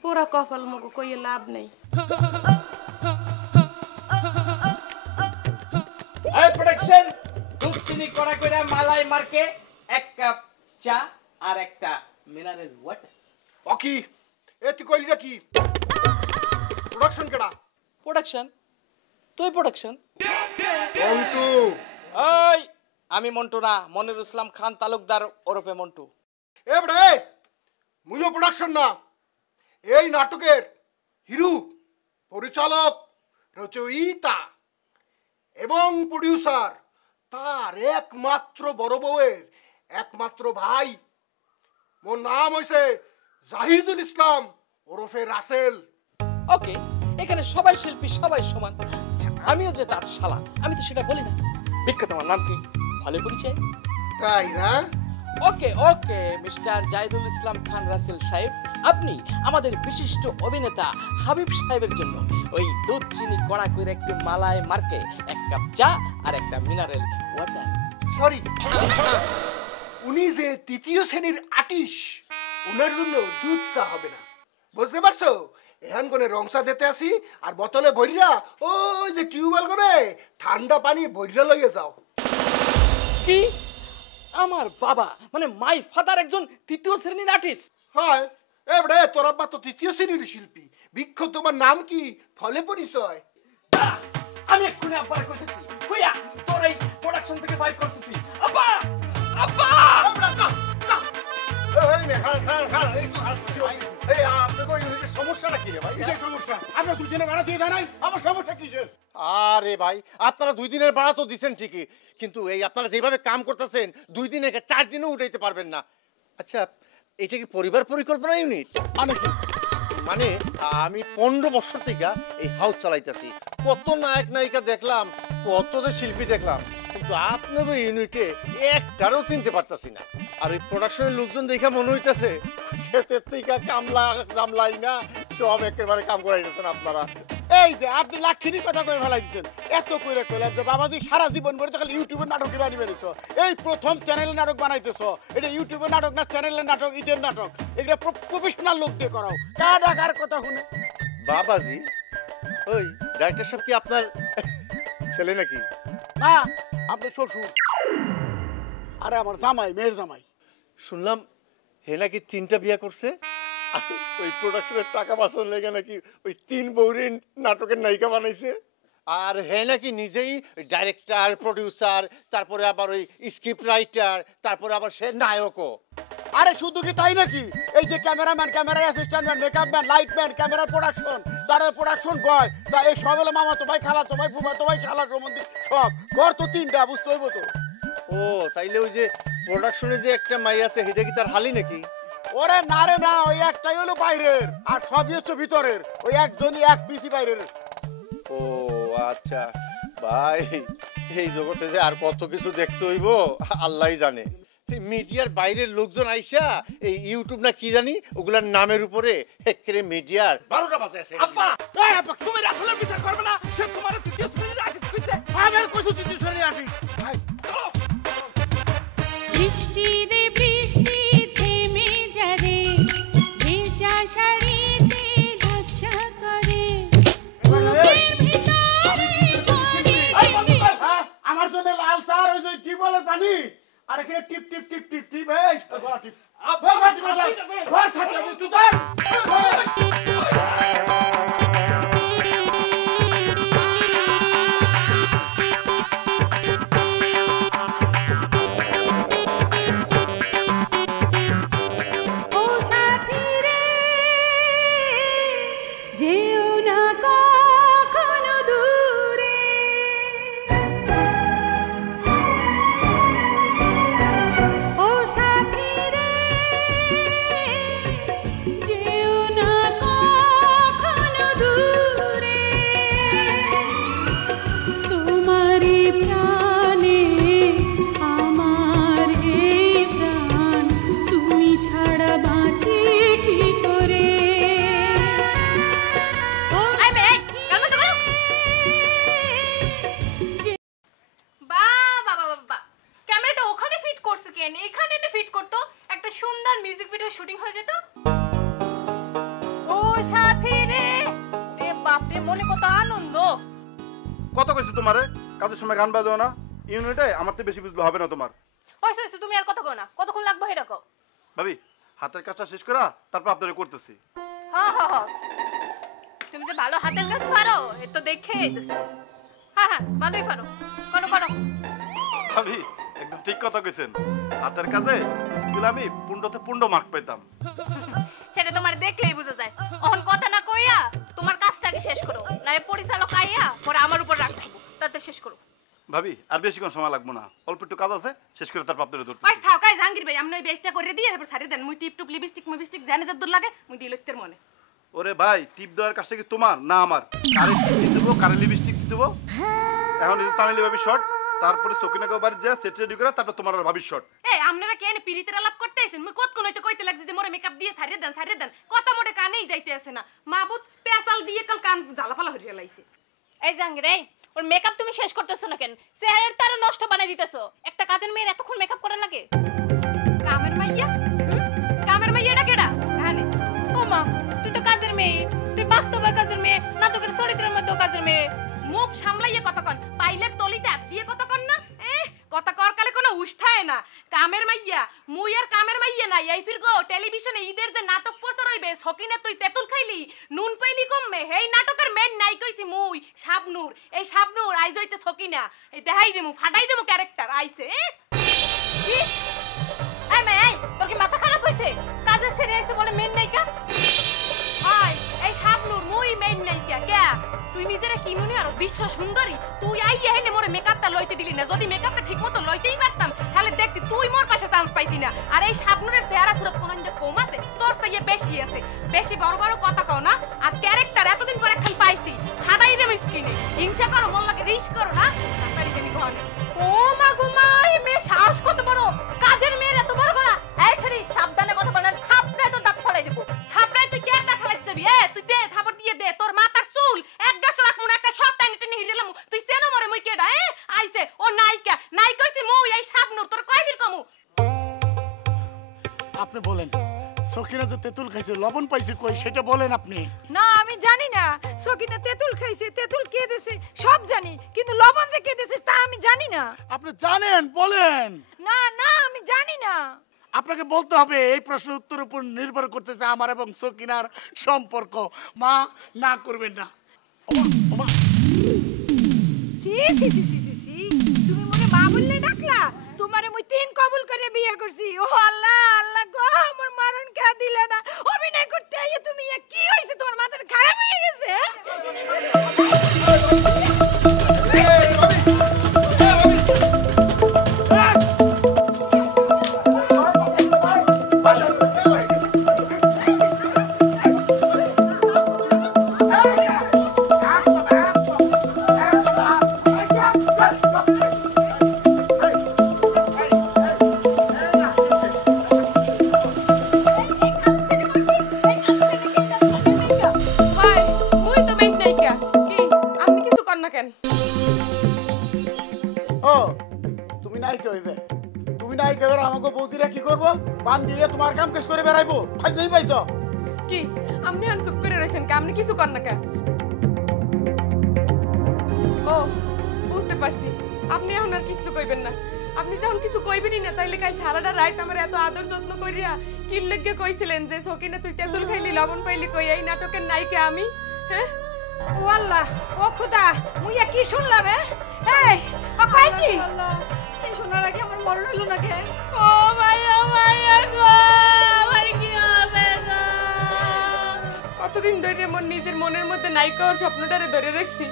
পুরা কপাল মগো কইয়ে লাভ নেই। এই প্রোডাকশন, দুধ চিনি কড়া কইরা মালাই মার্কে 1 কাপ চা আর একটা মিনারেল ওয়াটার। ওকি এ তুই কইলিটা কি? প্রোডাকশন কেডা? প্রোডাকশন? তুই প্রোডাকশন? মন্টু। ওই আমি মন্টু না, মনির ইসলাম খান তালুকদার ওরফে মন্টু। এ বড়ে, মুইও প্রোডাকশন না, এই নাটকের হিরো, পরিচালক, রচয়িতা এবং প্রডিউসার, তার একমাত্র বড় বউয়ের একমাত্র ভাই। মোর নাম হইছে জাহিদুল ইসলাম ওরফে রাসেল। ওকে, এখানে সবাই শিল্পী, সবাই সমান। আমিও যে তার শালা, আমি তো সেটা বলি না। বিখ্যাত আমার নাম কি? ভালো পরিচয়, তাই না? ওকে ওকে মিস্টার জাহিদুল ইসলাম খান রাসেল সাহেব, আপনি আমাদের বিশিষ্ট অভিনেতা হাবিব সাহেবের জন্য ওই দুধ চিনি কড়া করে একটি মালাই মার্কে 1 কাপ চা আর একটা মিনারেল ওয়াটার। সরি, উনি যে তৃতীয় শ্রেণীর আর্টিস্ট, ওনার জন্য দুধ চা হবে না, বুঝতে পারছো? এখন কোনে রং চা দিতে আসি আর বোতলে ভরিয়া ওই যে টিউবওয়েল করে ঠান্ডা পানি ভরিয়া লইয়ে যাও। কি আমার বাবা মানে মাই ফাদার একজন তৃতীয় শ্রেণীর আর্টিস্ট। হয় এবারে তোর আব্বা তো তৃতীয় শ্রেণীর শিল্পী। বিখ্যাত তোমার নাম কি? ফলে পরিচয়। আমি এক্ষুনি আব্বার কইতেছি কইয়া তোর এই প্রোডাকশন থেকে বাইর করতেছি। আব্বা আব্বা এই মে খাল খাল খাল এই তো খাল এই আপনি কই সমস্যাটা কি রে ভাই? কি সমস্যা? আপনারা 2 দিনের ভাড়া দিয়ে দেন নাই, আমার সমস্যা কিসের? আরে ভাই আপনারা 2 দিনের ভাড়া তো দিবেন ঠিকই, কিন্তু এই আপনারা যেভাবে কাম করতেছেন 2 দিনে 4 দিনও উঠাইতে পারবেন না। আচ্ছা এটা কি পরিবার পরিকল্পনা ইউনিট? মানে কি? মানে আমি 15 বছর থেকে এই হাউস চালাইতেছি, কত নায়ক নায়িকা দেখলাম, কত যে শিল্পী দেখলাম, কিন্তু আপনাদের ইউনিটে একটারও চিনতে পারতাছি না। আর এই প্রোডাকশনের লোকজন দেখে মনে হইতেছে ক্ষেতের থেকে কামলা জামলাই না সব একেবারে কাম করাইতেছেন আপনারা। এই যে আপনি লাক্ষিনী কথা কই ফেলাই দিচ্ছেন, এত কইরা কইলাম যে বাবাজি সারা জীবন ভরে তো খালি ইউটিউবে নাটক বানাই বেরিয়েছ, এই প্রথম চ্যানেলে নাটক বানাইতেছ। এটা ইউটিউবে নাটক না চ্যানেলের নাটক, ঈদের নাটক, এগুলো প্রফেশনাল লোক দিয়ে করাও। কার কথা শুনে বাবাজি ওই ডাইরেক্টর সাহেব কি আপনার ছেলে নাকি? না, আপনি শ্বশুর। আরে আমার জামাই, মেয়ের জামাই। শুনলাম হে নাকি 3টা বিয়ে করছে, ওই প্রোডাকশনের টাকা বাঁচানোর লেগে নাকি ওই 3 বউরে নাটকের নায়িকা বানাইছে। আর হে নাকি নিজেই ডাইরেক্টর, প্রডিউসার, তারপরে আবার ওই স্ক্রিপ্ট রাইটার, তারপরে আবার সে নায়কও। আরে শুধু কি তাই নাকি? এই যে ক্যামেরাম্যান, ক্যামেরার assistant man, makeup man, light man, ক্যামেরার প্রোডাকশন, তার প্রোডাকশন বয়, তা এই সব হলো মামাতো ভাই, খালাতো ভাই, ফুফাতো ভাই, শালার সম্বন্ধী সব। ঘর তো 3টা, বুঝতে হইব তো। ও তাইলে ওই যে প্রোডাকশনে যে একটা মাই আছে সেটা কি তার হালি নাকি? ওরে না রে না, ওই একটাই হলো বাইরের আর সবই হচ্ছে ভিতরের। ওই একজনই এক পিসি বাইরের। ও আচ্ছা ভাই, এই জগতে যে আর কত কিছু দেখতে হইব আল্লাহই জানে। মিডিয়ার বাইরের লোকজন আইসা এই ইউটিউব না কি জানি ওগুলার নামের উপরে একেবারে মিডিয়ার 12টা বাজে আছে। আব্বা এই আব্বা তুমি রাখলে বিচার করবে না, সে তোমার তৃতীয় শ্রেণীর আর্টিস্ট কইছে। আমি কইছি তৃতীয় শ্রেণীর আর্টিস্ট। বৃষ্টি রে বৃষ্টি থেমে যারে, ভেজা শাড়িতে ঢাকা করে, বুকের ভিতরে আমার জন্য লাল সার, ওই যে টিউবওয়েলের পানি, আর এখানে টিপ টিপ টিপ টিপ টিপ, এই গলা টিপ। ঘর থাকতে বুঝছো তো? ও সাথী রে যেও না কখনো দূরে, ও সাথী রে যেও না কখনো দূরে, তোমারই প্রাণে আমার এই প্রাণ, তুমি ছাড়া বাঁচি কি করে। ক্যামেরাটা ওখানে ফিট করছে কেন? এখানে এটা ফিট করতো, একটা সুন্দর মিউজিক ভিডিও শুটিং হয়ে যেত। ও সাথী রে, রে বাপ রে, মনে কত আনন্দ। কত কইছি তোমারে কাজের সময় গান বাজাও না, ইউনিটে আমার তো বেশি বুঝলে হবে না তোমার। ওই তুমি আর কত কো না, কতক্ষণ লাগবে এটা কও। ভাবি হাতের কাজটা শেষ করা তারপর আপনারে করতেছি। হ্যাঁ তুমি যে ভালো হাতের কাজ পারো এ তো দেখে আইতেছি। হ্যাঁ ভালোই পারো, করো করো। ভাবি একদম ঠিক কথা কইছেন, হাতের কাজে স্কুলে আমি পুন্ডতে পুন্ড মার্ক পেতাম। সেটা তোমার দেখলেই বোঝা যায়। অহন কথা না কইয়া তোমার কাজটাকে শেষ করো, না পরিচালক আইয়া পরে আমার উপর রাখবো, তাতে শেষ করো। ভাবি আর বেশিক্ষণ সময় লাগবো না, অল্প একটু কাজ আছে, শেষ করে তারপর আপনারে ধরতে। বাস থাও কাই জাহাঙ্গীর ভাই, আমি ওই বেস্টটা করে দিয়ে এরপর ছাড়ি দেন। মুই টিপ টুপ লিপস্টিক জানে যে দূর লাগে মুই দিই লইতের মনে। ওরে ভাই টিপ দেওয়ার কাজটা কি তোমার না আমার? কারে টিপ দেবো, কারে লিপস্টিক দেবো। এখন এই তামিলি ভাবি শর্ট, তারপরে সকিনাকে বাড়ি যা সেট রেডি করে, তারপর তোমার আর ভাবি শর্ট। এই আপনারা কেন পিরিতের আলাপ করতে আইছেন? মুই কতক্ষণ হইতে কইতে লাগছে যে মোরে মেকআপ দিয়ে ছাড়িয়ে দেন, কথা মোটে কানেই যাইতে আছে না। মাবুত পেছাল দিয়ে কাল কান জ্বালাপালা হইয়া লাইছে। এই জাহাঙ্গীর এই, ওর মেকআপ তুমি শেষ করতেছো না কেন? চেহারার তারও নষ্ট বানাই দিতেছো। একটা কাজের মেয়ের এতক্ষণ মেকআপ করা লাগে? কামের মাইয়া? কামের মাইয়াটা কেডা? জানে ও মা, তুই তো কাজের মেয়ে, তুই বাস্তবে কাজের মেয়ে, নাটকের চরিত্রের মধ্যে কাজের মেয়ে। মুখ সামলাইয়া কথা কন, পাইলের তলিতে হাত দিয়ে কথা কন না। কথা কর কালে কোনো উস থাকে না। কামের মাইয়া মুই আর কামের মাইয়া নাই এই ফির গো টেলিভিশনে ঈদের যে নাটক প্রচার হইবে সকিনা তুই তেতুল খাইলি নুন পাইলি কমবে এই নাটকের মেন নাই কইছি মুই শাবনূর এই শাবনূর আইজ হইতে সকিনা এই দেখাই দেমু ফাটাই দেমু ক্যারেক্টার আইছে কি এই মে এই তোর কি মাথা খারাপ হইছে কাজে ছেড়ে আইছে বলে মেন নাই কা আই এই শাবনূর মুই মেন নাই কা কে তুই নিজেরে কিনুনি আর বিশ্ব সুন্দরী তুই আইয়া হেনে মোরে মেকআপটা লইতে দিলি না যদি মেকআপটা ঠিকমতো লইতেই পারতাম তাহলে দেখতি তুই মোর পাশে চান্স পাইতি না আর এই শাবনূরের চেহারা সুরত কোন ইন্দে কম আছে তোর চেয়ে বেশি আছে বেশি বড় বড় কথা কও না আর ক্যারেক্টার এতদিন পরে এখন পাইছি হাঁটাই দেব স্ক্রিনে হিংসা করো মোল্লাকে রিশ করো না তাড়াতাড়ি দেবি ঘর ও মা গো মা এই মেয়ে সাহস কত বড় কাজের মেয়ের এত বড় গলা এই ছেড়ি সাবধানে কথা বলেন থাপড়ায় তো দাঁত ফলাই দেব থাপড়ায় তুই কে দাঁত ফলাই যাবি তুই দে থাপড় দিয়ে দে তোর মাথার চুল এক গাছ রাখমু না একটা সব টানি টানি হিরিলাম তুই সেনো মরে মুই কেডা আইছে ও নায়িকা নাই কইছি মুই এই শাবনূর তোর কয় ফির কমু আপনি বলেন সকিনা যে তেতুল খাইছে লবণ পাইছে কই সেটা বলেন আপনি না আমি জানি না সকিনা তেতুল খাইছে তেতুল কে দিছে সব জানি কিন্তু লবণ যে কে দিছে তা আমি জানি না আপনি জানেন বলেন না না আমি জানি না আপনাকে বলতে হবে এই প্রশ্নের উত্তর উপর নির্ভর করতেছে আমার এবং সকিনার সম্পর্ক মা না করবেন না সি সি সি সি সি সি তুমি মনে মা বললে ডাকলা তোমারে মুই তিন কবুল করে বিয়ে করছি ও আল্লাহ আল্লাহ গো আমার মারণ কে দিলে না অভিনয় করতে আইয়ে তুমি কি হইছে তোমার মাথাটা খারাপ হয়ে গেছে তোমার কাম কাজ করে বেড়াইবো ফাইজলাই পাইছো কি আপনি হান চুপ করে রইছেন কা আপনি কিছু কর না কা ও বুঝতে পারছি আপনি এখন আর কিছু কইবেন না আপনি যখন কিছু কইবেনই না তাইলে কাল সারাটা রাত আমার এত আদর যত্ন কইরা কি লাগগে কইছিলেন যে সকিনা তুই তেতুল খাইলি লবণ পাইলি কই এই নাটকের নায়িকা আমি হ্যাঁ ও আল্লাহ ও খোদা মুইয়া কি শুনলাম এই ও কই কি আল্লাহ এই শোনার আগে আমার মরণ হলো না কে ও মাইয়া গো আমার কি হবে গো কতদিন ধরে মন নিজের মনের মধ্যে নায়িকা ওর স্বপ্নটারে ধরে রাখছি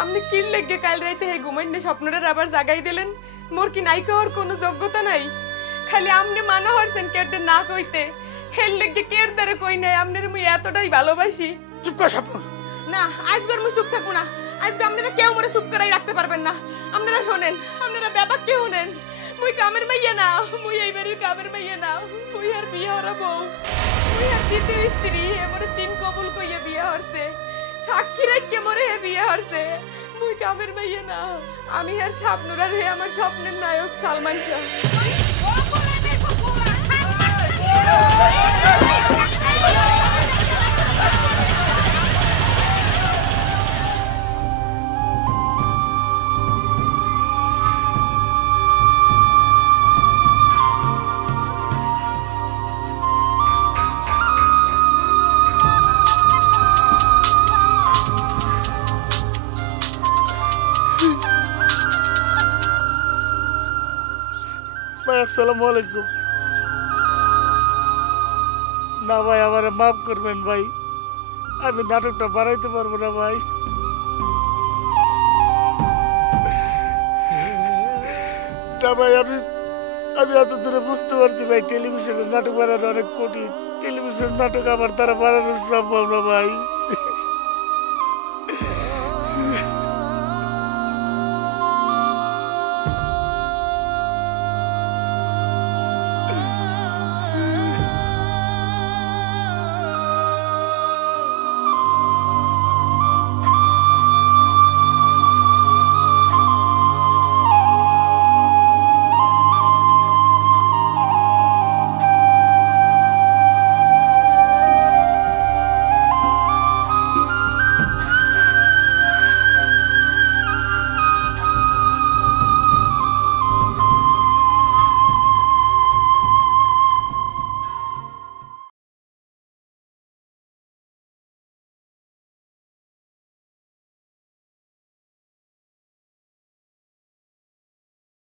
আপনি কি লাগগে কাল রাতে হে ঘুমাইনে স্বপ্নটারে আবার জাগাই দিলেন মোর কি নায়িকা ওর কোনো যোগ্যতা নাই খালি আপনি মানা হরছেন কেটে না কইতে হেল লাগগে কের ধরে কই নাই আপনারে মুই এতটাই ভালোবাসি চুপ কর স্বপ্ন না আজগর মুই চুপ থাকবো না আজকে আপনারা কেউ মরে চুপ করাই রাখতে পারবেন না আপনারা শোনেন আপনারা ব্যাপার কেউ নেন মুই কামের মাইয়া না মুই এই বাড়ির কামের মাইয়া না মুই আর বিয়ে হরা বউ মুই আর দ্বিতীয় স্ত্রী এমরে তিন কবুল কইয়া বিয়ে হরছে সাক্ষী রাখকে মরে বিয়ে হরছে মুই কামের মাইয়া না আমি আর শাবনূর আর হে আমার স্বপ্নের নায়ক সালমান শাহ আসসালামু আলাইকুম না ভাই আমারে মাফ করবেন ভাই আমি নাটকটা বানাইতে পারবো না ভাই না ভাই আমি এত দূরে বুঝতে পারছি ভাই টেলিভিশনের নাটক বানানো অনেক কঠিন টেলিভিশন নাটক আমার দ্বারা বানানো সম্ভব না ভাই